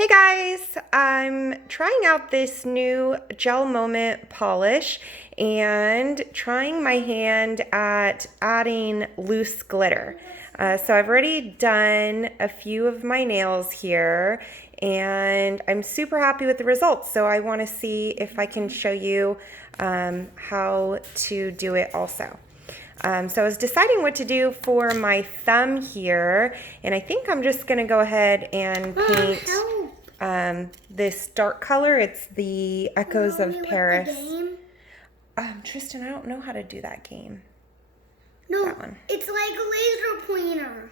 Hey guys, I'm trying out this new Gelmoment polish and trying my hand at adding loose glitter. So I've already done a few of my nails here and I'm super happy with the results. So I want to see if I can show you how to do it also. So I was deciding what to do for my thumb here, and I think I'm just going to go ahead and paint this dark color. It's the Echoes of Paris. Tristan, I don't know how to do that game. No, that one. It's like a laser pointer.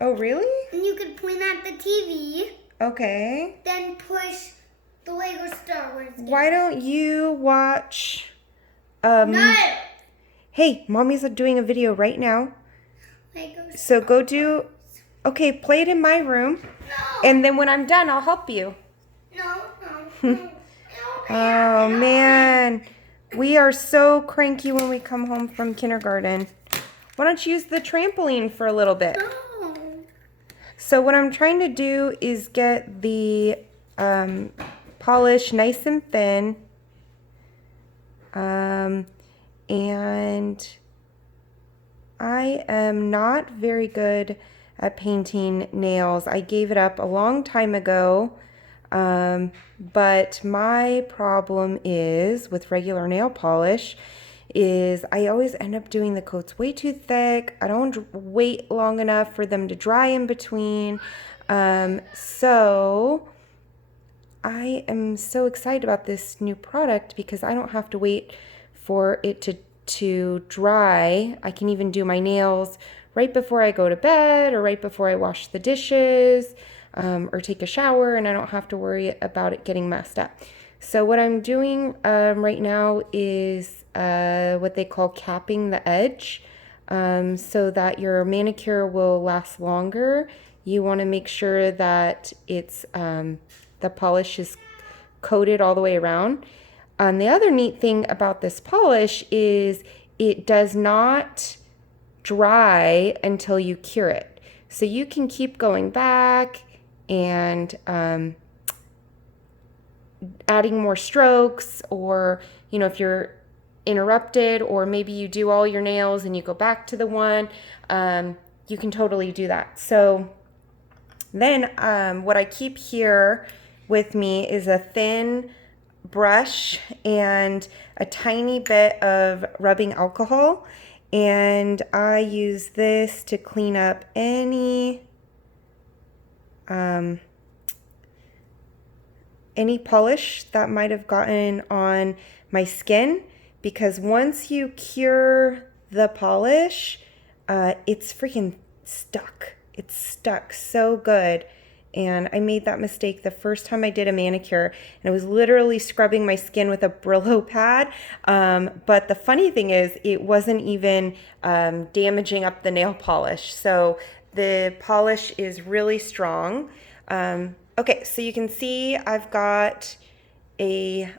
Oh, really? And you could point at the TV. Okay. Then push the Lego Star Wars game. Why don't you watch... No! Hey, Mommy's doing a video right now. Lego Star So go do... Okay, play it in my room. No! And then when I'm done, I'll help you. No. Oh, man. We are so cranky when we come home from kindergarten. Why don't you use the trampoline for a little bit? No. So what I'm trying to do is get the polish nice and thin. And I am not very good at painting nails. I gave it up a long time ago. But my problem is with regular nail polish is I always end up doing the coats way too thick. I don't wait long enough for them to dry in between. So I am so excited about this new product because I don't have to wait for it to dry. I can even do my nails right before I go to bed or right before I wash the dishes. Or take a shower, and I don't have to worry about it getting messed up. So what I'm doing right now is what they call capping the edge, so that your manicure will last longer. You want to make sure that it's the polish is coated all the way around. The other neat thing about this polish is it does not dry until you cure it. So you can keep going back and adding more strokes, or if you're interrupted, or maybe you do all your nails and you go back to the one, you can totally do that. So then what I keep here with me is a thin brush and a tiny bit of rubbing alcohol, and I use this to clean up any polish that might have gotten on my skin, because once you cure the polish, it's freaking stuck. It's stuck so good. And I made that mistake the first time I did a manicure, and I was literally scrubbing my skin with a Brillo pad. But the funny thing is, it wasn't even damaging up the nail polish. So the polish is really strong. Okay, so you can see I've got a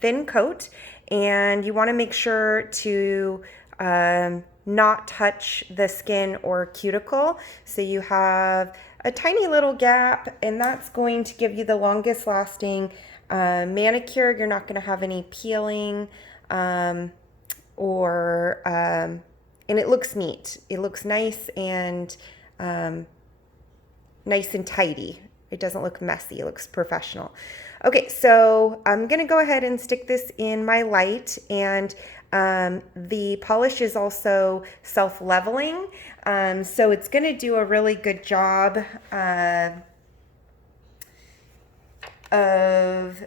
thin coat, and you want to make sure to not touch the skin or cuticle. So you have a tiny little gap, and that's going to give you the longest lasting manicure. You're not going to have any peeling and it looks neat. It looks nice and tidy. It doesn't look messy. It looks professional. Okay, so I'm going to go ahead and stick this in my light, and the polish is also self-leveling, so it's going to do a really good job of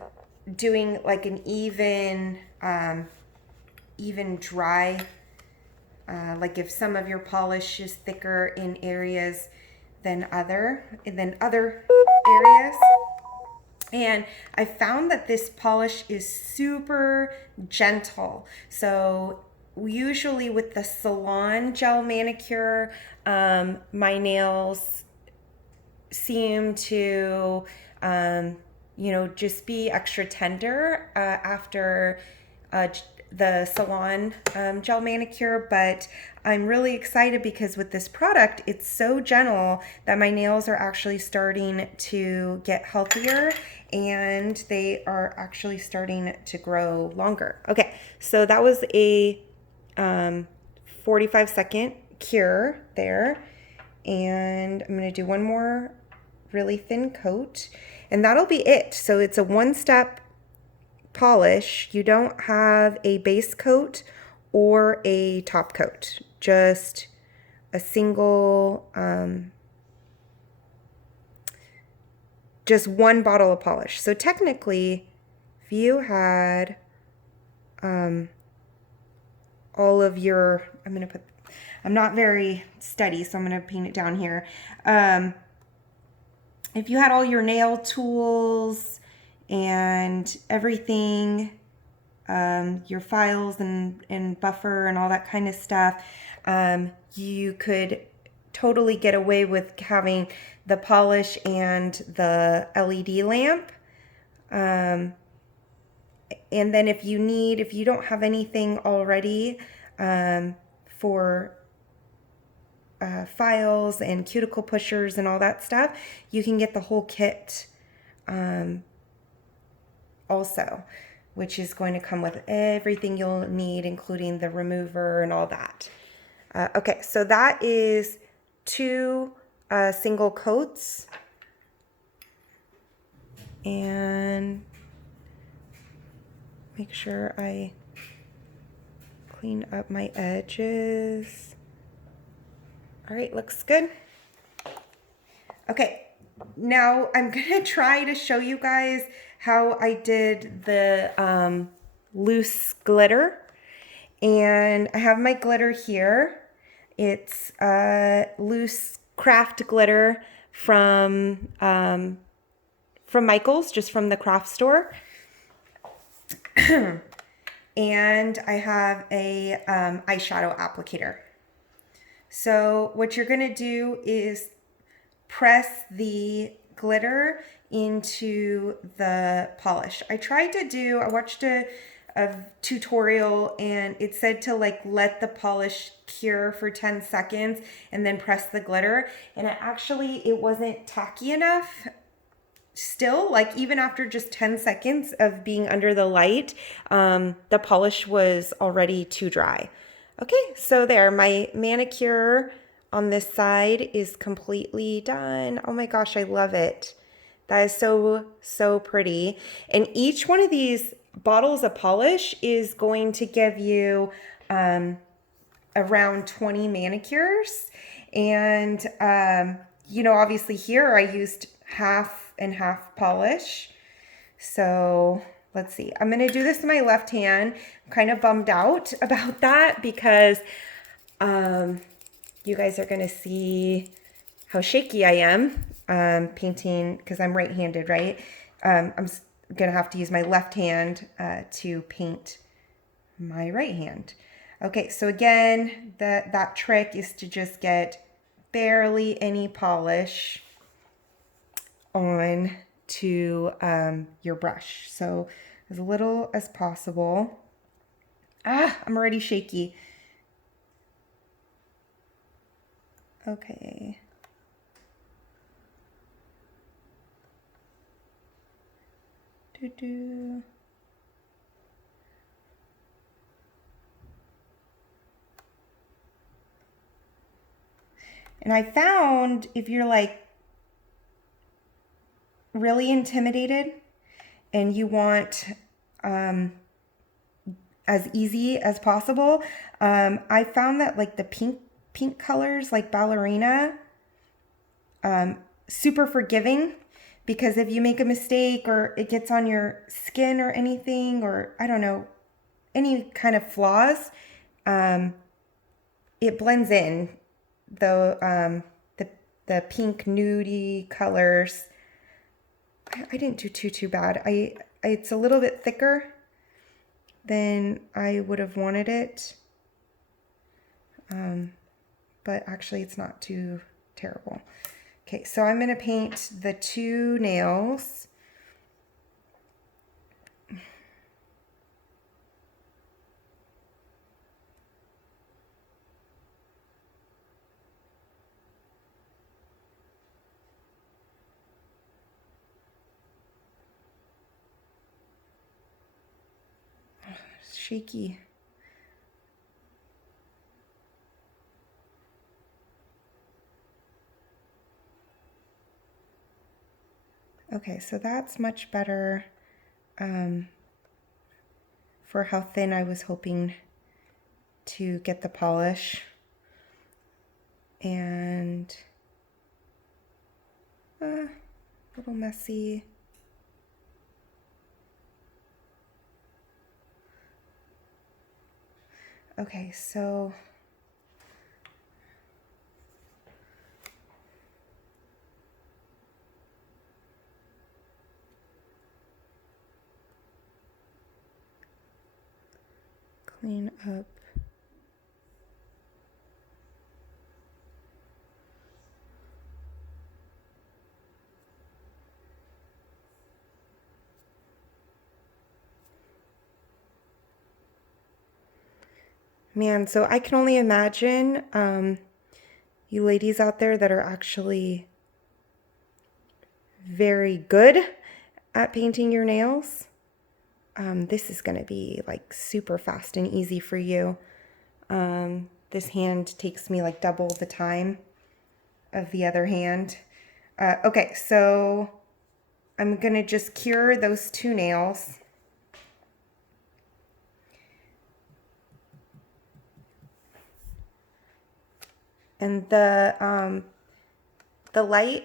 doing like an even dry, like if some of your polish is thicker in areas than other areas. And I found that this polish is super gentle. So usually with the salon gel manicure, my nails seem to, just be extra tender after the salon gel manicure, but I'm really excited because with this product, it's so gentle that my nails are actually starting to get healthier and they are actually starting to grow longer. Okay, so that was a 45-second cure there. And I'm going to do one more really thin coat and that'll be it. So it's a one-step polish. You don't have a base coat or a top coat, just a single, just one bottle of polish. So technically, if you had all of your, I'm not very steady, so I'm going to paint it down here. If you had all your nail tools and everything, your files and buffer and all that kind of stuff, you could totally get away with having the polish and the LED lamp. And then if you don't have anything already for files and cuticle pushers and all that stuff, you can get the whole kit also, which is going to come with everything you'll need, including the remover and all that. Okay, so that is 2 single coats. And make sure I clean up my edges. All right, looks good. Okay, now I'm gonna try to show you guys how I did the loose glitter. And I have my glitter here. It's loose craft glitter from Michael's, just from the craft store. And I have a eyeshadow applicator. So what you're gonna do is press the glitter into the polish. I watched a tutorial and it said to like let the polish cure for 10 seconds and then press the glitter, and it wasn't tacky enough. Still, like even after just 10 seconds of being under the light, the polish was already too dry. Okay, so there, my manicure on this side is completely done. Oh my gosh, I love it. That is so, so pretty. And each one of these bottles of polish is going to give you around 20 manicures. And, obviously here I used half and half polish. So let's see. I'm going to do this in my left hand. I'm kind of bummed out about that because you guys are going to see how shaky I am painting because I'm right-handed, right? I'm going to have to use my left hand to paint my right hand. Okay, so again, that trick is to just get barely any polish on to your brush. So as little as possible. I'm already shaky. Okay. And I found if you're like really intimidated and you want as easy as possible, I found that like the pink colors like ballerina, super forgiving, because if you make a mistake or it gets on your skin or anything, or I don't know, any kind of flaws, it blends in. The pink nudie colors, I didn't do too bad. It's a little bit thicker than I would have wanted it. But actually it's not too terrible. Okay, so I'm going to paint the 2 nails. shaky. Okay, so that's much better for how thin I was hoping to get the polish. And a little messy. Okay, so clean up. Man, so I can only imagine you ladies out there that are actually very good at painting your nails. This is going to be like super fast and easy for you. This hand takes me like double the time of the other hand. Okay, so I'm going to just cure those two nails. And the light,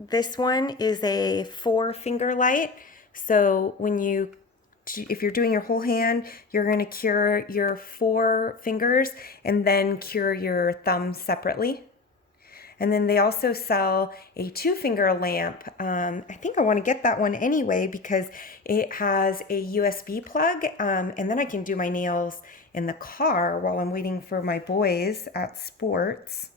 this one is a 4-finger light. So if you're doing your whole hand, you're going to cure your 4 fingers and then cure your thumb separately. And then they also sell a 2-finger lamp. I think I want to get that one anyway because it has a USB plug, and then I can do my nails in the car while I'm waiting for my boys at sports.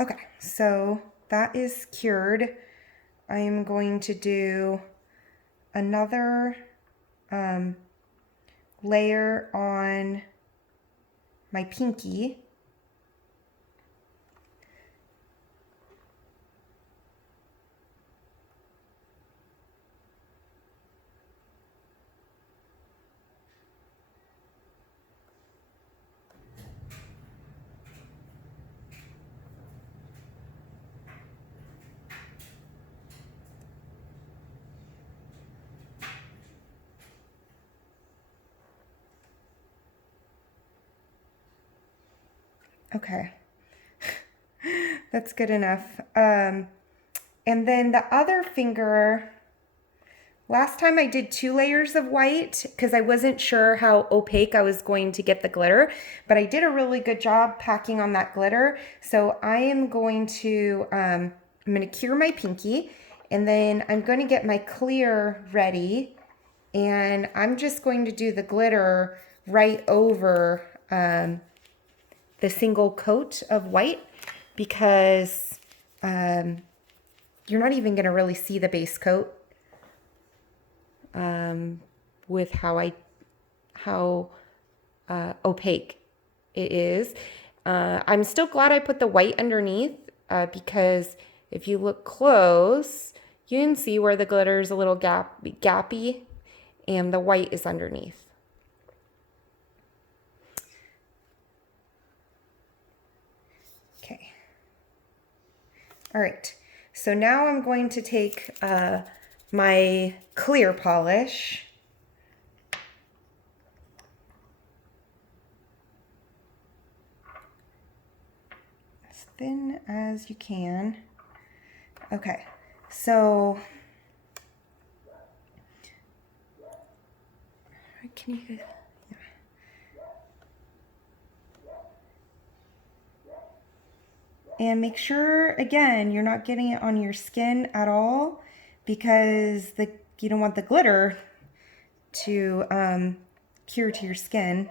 Okay, so that is cured. I am going to do another layer on my pinky. Okay, that's good enough. And then the other finger, last time I did 2 layers of white because I wasn't sure how opaque I was going to get the glitter, but I did a really good job packing on that glitter. So I am going to, I'm going to cure my pinky, and then I'm going to get my clear ready, and I'm just going to do the glitter right over the single coat of white because you're not even going to really see the base coat with how opaque it is. I'm still glad I put the white underneath because if you look close, you can see where the glitter is a little gappy and the white is underneath. Okay. All right. So now I'm going to take my clear polish. As thin as you can. Okay. So can you... And make sure, again, you're not getting it on your skin at all because you don't want the glitter to cure to your skin.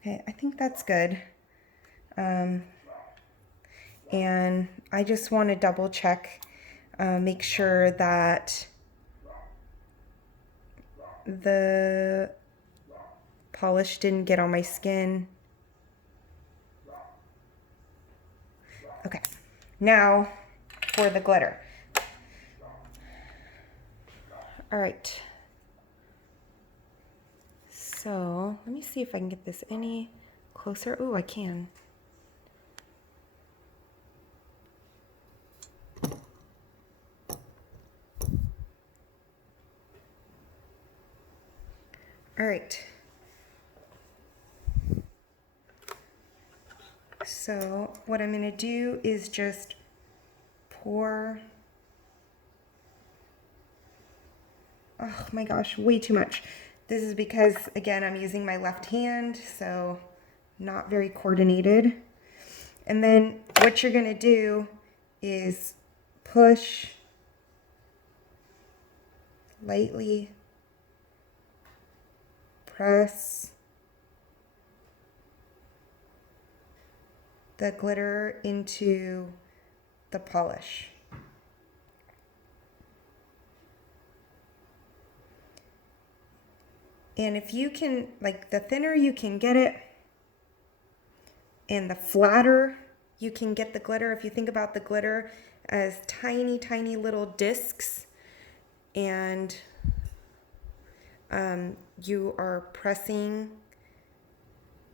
Okay, I think that's good. And I just want to double check. Make sure that the polish didn't get on my skin. Okay, now for the glitter. All right. So let me see if I can get this any closer. Oh, I can. All right. So what I'm going to do is just pour. Oh my gosh, way too much. This is because, again, I'm using my left hand, so not very coordinated. And then what you're going to do is push lightly, press the glitter into the polish. And if you can, like, the thinner you can get it and the flatter you can get the glitter, if you think about the glitter as tiny, tiny little discs, and you are pressing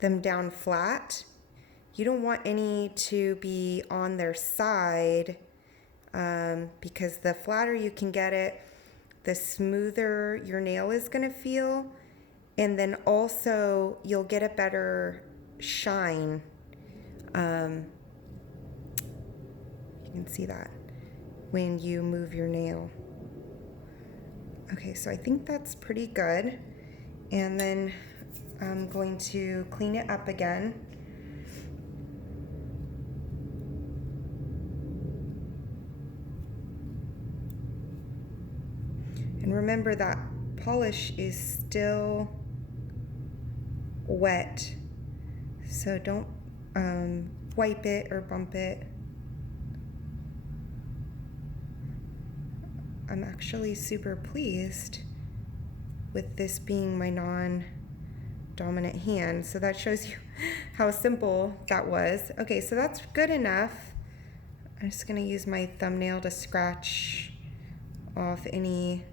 them down flat, you don't want any to be on their side, because the flatter you can get it, the smoother your nail is going to feel, and then also you'll get a better shine. You can see that when you move your nail. Okay, so I think that's pretty good. And then I'm going to clean it up again. And remember that polish is still wet, so don't wipe it or bump it. I'm actually super pleased with this being my non-dominant hand, so that shows you how simple that was. Okay, so that's good enough. I'm just gonna use my thumbnail to scratch off any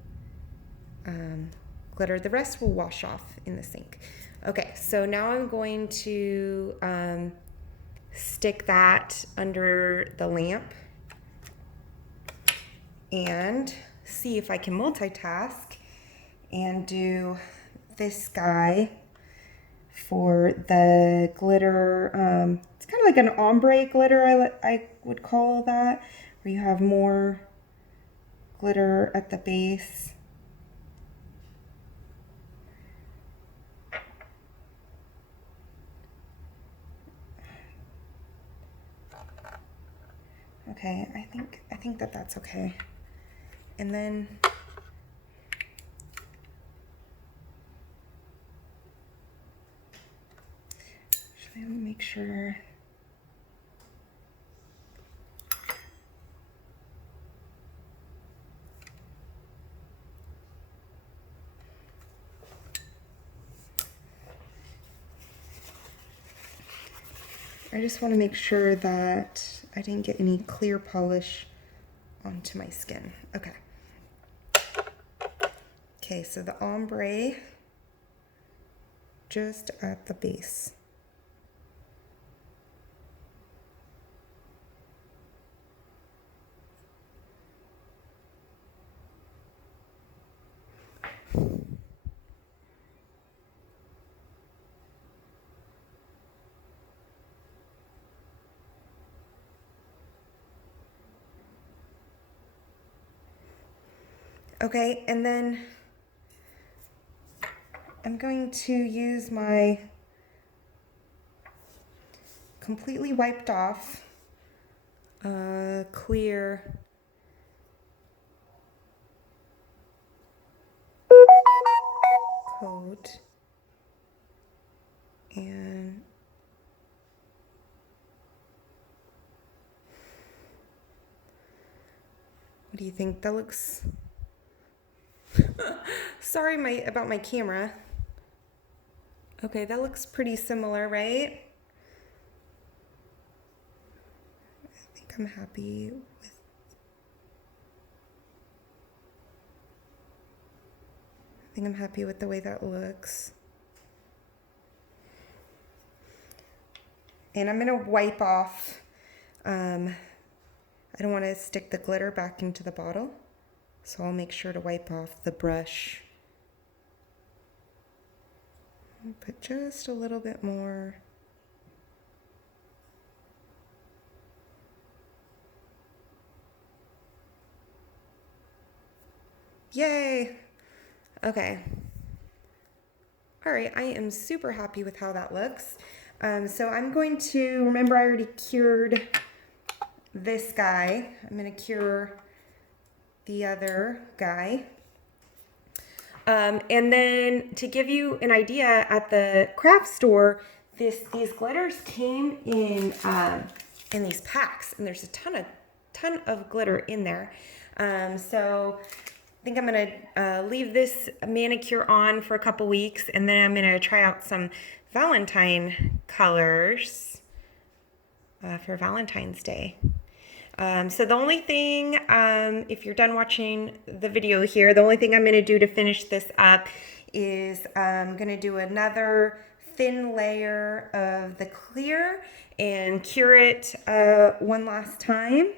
glitter. The rest will wash off in the sink. Okay, so now I'm going to stick that under the lamp and see if I can multitask and do this guy for the glitter. It's kind of like an ombre glitter, I would call that, where you have more glitter at the base. Okay, I think that that's okay. And then actually, let me make sure. I just want to make sure that I didn't get any clear polish onto my skin. Okay. Okay, so the ombre just at the base. Okay, and then I'm going to use my completely wiped off clear coat, and what do you think? That looks sorry about my camera. Okay, that looks pretty similar, right? I think I'm happy with. I think I'm happy with the way that looks. And I'm gonna wipe off. I don't want to stick the glitter back into the bottle, so I'll make sure to wipe off the brush. Put just a little bit more. Yay! Okay. All right, I am super happy with how that looks. So I'm going to, remember I already cured this guy. I'm gonna cure the other guy. And then to give you an idea, at the craft store, these glitters came in these packs, and there's a ton of glitter in there. So I think I'm gonna leave this manicure on for a couple weeks, and then I'm gonna try out some Valentine colors for Valentine's Day. So the only thing, if you're done watching the video here, the only thing I'm going to do to finish this up is I'm going to do another thin layer of the clear and cure it one last time.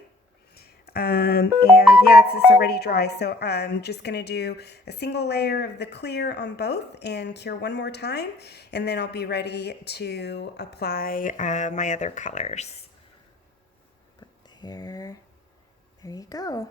And yeah, it's already dry. So I'm just going to do a single layer of the clear on both and cure one more time. And then I'll be ready to apply my other colors. There you go.